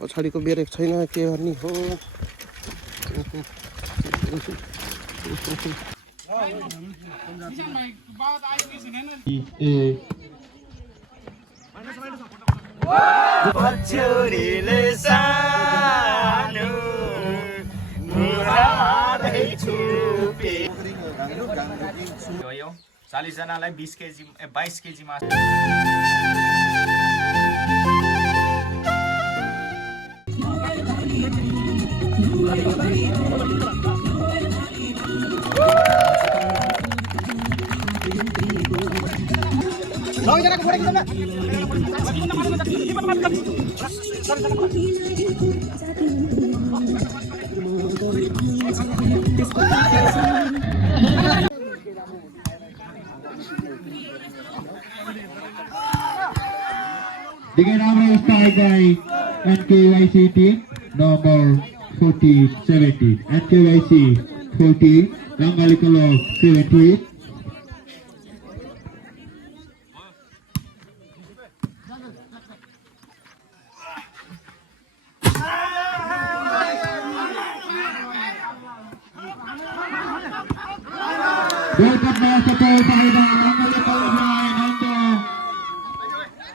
पछाडिको ब्रेक छैन के गर्ने हो। छोरीले सानो मुहारै छुपे 40 जनालाई 20 केजी 22 केजी मासु। Dengan number start by NKYC team number 40-17. NKYC 40, Langalikolo 17. Welcome back to Paida, Langalikolo number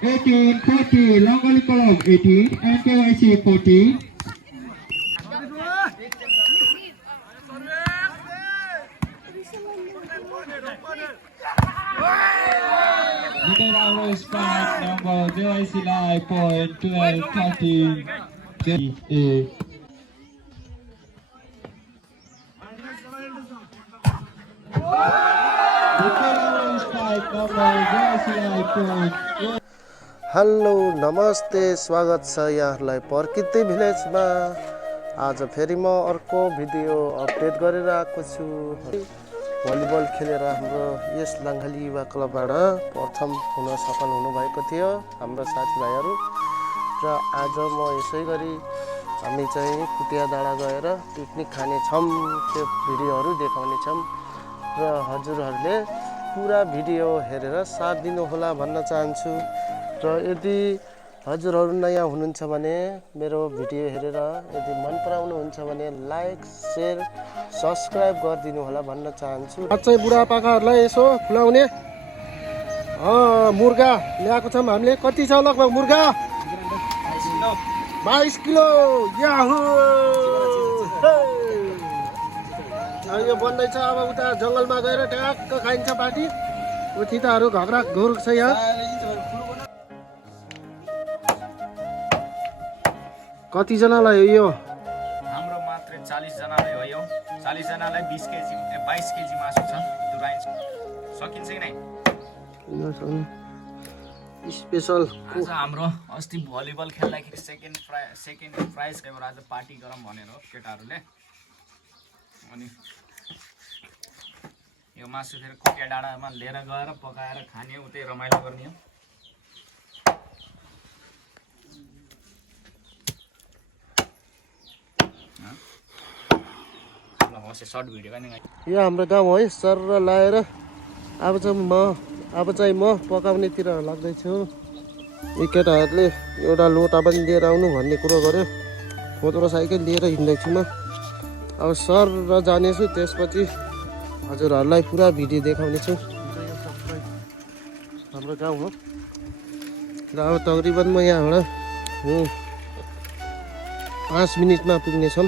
18, 40, Langalikolo 18, NKYC 40. Nicaragua start number JYC Live point 12, 13, JA. Nicaragua start number JYC Live point 12. Hello नमस्ते, स्वागत छ यहाँहरूलाई पर्किदै भिलेजमा। आज फेरि म अर्को video update गरेर आएको छु। भलिबल खेलेर हाम्रो यस लाङ्गाली युवा क्लबबाट प्रथम हुन सफल हुनुभएको थियो हाम्रो साथीभाइहरू। र आज म यसै गरी हामी चाहिँ कुटिया डाँडा गएर पिकनिक खानेछौँ, त्यो भिडियोहरू देखाउनेछौँ। र हजुरहरूले पुरा भिडियो हेरेर साथ दिनुहोला भन्न चाहन्छु। र यदि हजुरहरू नयाँ हुनुहुन्छ भने मेरो भिडियो हेरेर यदि मन पराउनुहुन्छ भने लाइक शेयर सब्सक्राइब गरिदिनु होला भन्न चाहन्छु। चाहिँ बुढापाकाहरूलाई यसो खुलाउने मुर्गा ल्याएको छौँ हामीले। कति छ लगभग मुर्गा? 22 किलो। याहु! यो बन्दैछ। अब उता जङ्गलमा गएर ट्याक्क खाइन्छ पार्टी। उथिताहरू घग्रा घुर छ यहाँ। कतिजनालाई हो यो? हाम्रो मात्र 40 जनालाई हो यो। 40 जनालाई 20 केजी 22 केजी मासु छ। दुराइन्छ सकिन्छ कि नै? स्पेशल आज हाम्रो अस्ति भलिबल खेल्दाखेरि सेकेन्ड प्राइज एबर आज पार्टी गरौँ भनेर हो केटाहरूले। अनि यो मासु फेरि कुटिया डाँडामा लिएर गएर पकाएर खाने, उतै रमाइलो गर्ने हो। सर्ट भिडियो पनि यो हाम्रो गाउँ है सर लाएर अब चाहिँ म पकाउनेतिर लाग्दैछु। यी केटाहरूले एउटा लोटा पनि लिएर आउनु भन्ने कुरो गर्यो। मोटरसाइकल लिएर हिँड्दैछु म। अब सर र जानेछु, त्यसपछि हजुरहरूलाई पुरा भिडियो देखाउनेछु। हाम्रो गाउँ हो र अब तकरिबन म यहाँबाट 5 मिनटमा पुग्नेछौँ।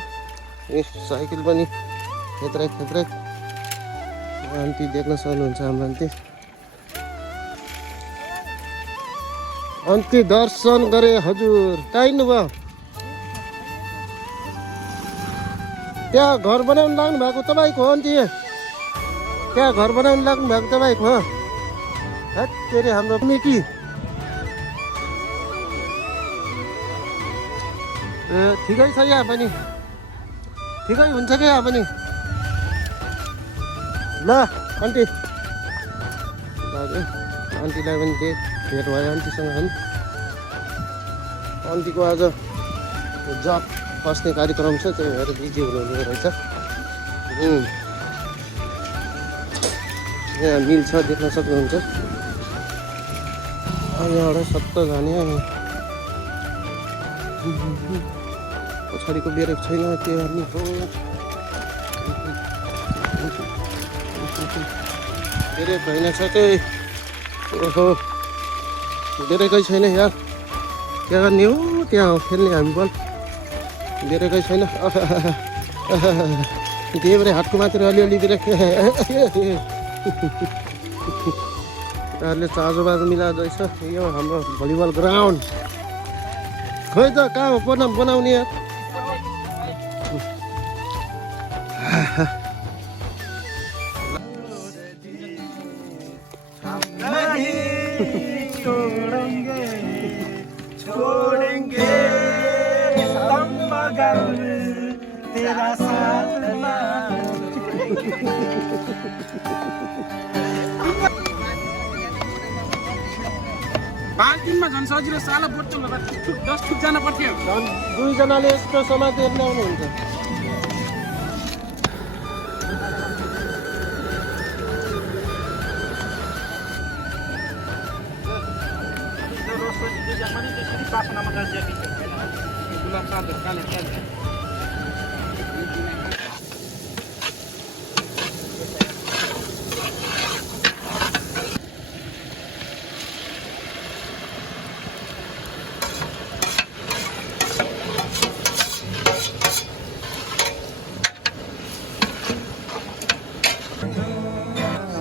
साइकल पनि खेत्रैक आन्टी देख्न सक्नुहुन्छ हाम्रो आन्टी दर्शन गरे हजुर। कहाँ हिँड्नुभयो? त्यहाँ घर बनाउनु लाग्नु भएको तपाईँको हो आन्टी? त्यहाँ घर बनाउनु लाग्नु भएको तपाईँको हो? के अरे हाम्रो मिकी ठिकै छ यहाँ पनि, ठिकै हुन्छ क्या यहाँ पनि। ल आन्टी आन्टीलाई पनि भेट भयो आन्टीसँग पनि। आन्टीको आज जब फस्ने कार्यक्रम छ, त्यही भएर बिजी हुनुहुने रहेछ। यहाँ मिल छ देख्न सक्नुहुन्छ। यहाँबाट सत्त जाने पछाडिको ब्रेक छैन त्यो हेर्नु ब्रेक होइन साँच्चै ओहो ब्रेकै छैन यार के गर्ने हो त्यहाँ हो खेल्ने हामी बल ब्रेकै छैन देब्रे हातको मात्र अलिअलि ब्रेक यिनीहरूले चार्जो बाजो मिलाएको रहेछ यो हाम्रो भलिबल ग्राउन्ड खोइ त कहाँ हो बनाउने यार छोड़ेंगे हम मगर तेरा साथ ना पाँच दिनमा झन् सजिलो साला बोट चल्दा 10 फुट जान पर्थ्यो झन् दुईजनाले यस्तो समातेर ल्याउनुहुन्छ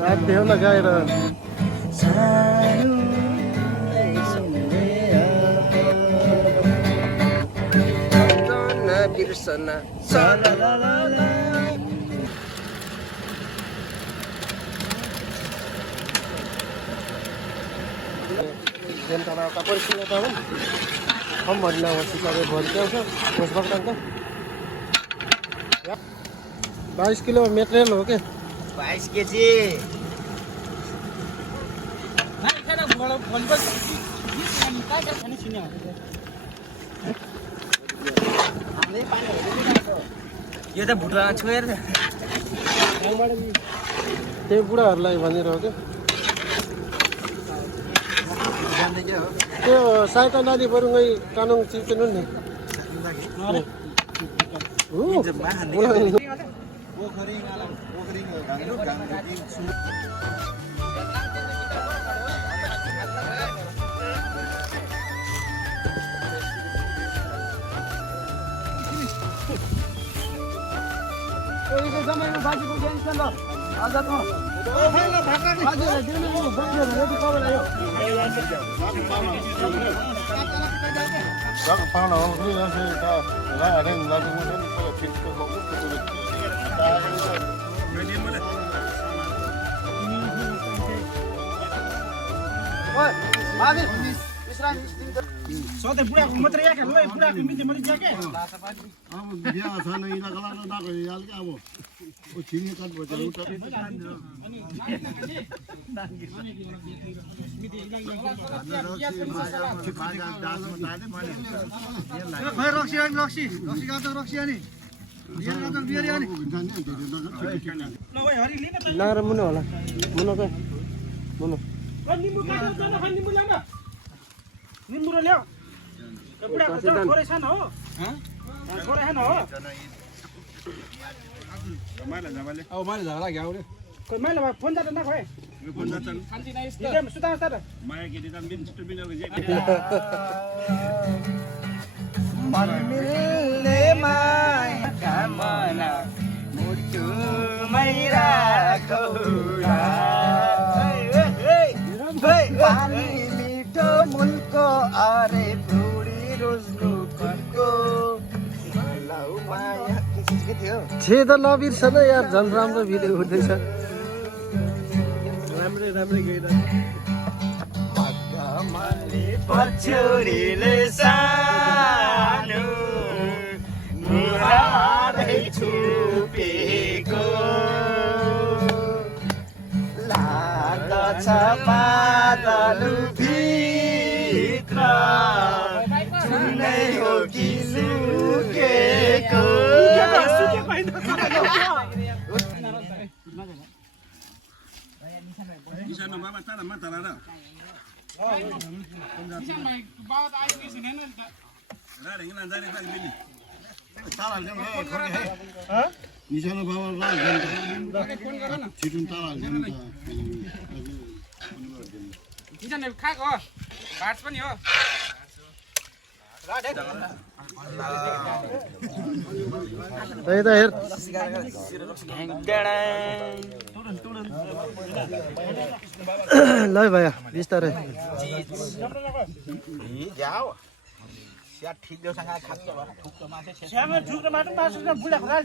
राख्दै हो न गाएर बिर्सना जनतामा परिचय त हो हम भन्ने सिकाले भर्क्याउँछ उसबाट त 22 किलो मेटेरियल हो के 22 केजी यो त भुटान छोएर त्यही बुढाहरूलाई भनेर हो क्या त्यो साइता नाली बरुङ्गै कानुङ चिप्नु नि सधैँ बुढाको मात्रै याके ल बुढाको मिति मैले याके अब बिहा छ नै लगाला नगो याल के अब ओ छिने कट बजे उठ खै रक्सी गातो रक्सी अनि बियर गातो बियर अनि ल ओइ हरि लिन त नार मुनो होला मुनो के मुनो निम्बु काट्यो जन खै निम्बु ल्याउन निम्बु र ल्याऊ बुढाको त छोरै छैन हो छोरै छैन हो माइला जाबाले अब मैले झगडा घ्याउले कोही मैले फोन जाँदा नखोए फोन जातन सुता त माया के दिदा बिन स्टु बिन जे मन मिल्ने माया कामना मुटुमै राखौ पानी मिठो मुनको अरे बुढी रोज्नु कनको लौ माया के थियो छे त नबिर्स न यार झन् राम्रो भिडियो उठ्दैछ राम्रै गएर मगमले पछुरीले सानो मुहारै छुपेको लाग्दछ बादल भित्र सुनै हो कि लुकेको निशानो बाबा तारा माता र तारा हाल्छौँ है खड्के है निशानो बाबा राख्दैन छिटो तारा हाल्छौँ नि निशान खाएको हो भाट्स पनि हो यता हेर ल भैया बिस्तारै श्यामा ठुक्रो माटो मासु बुढा खोला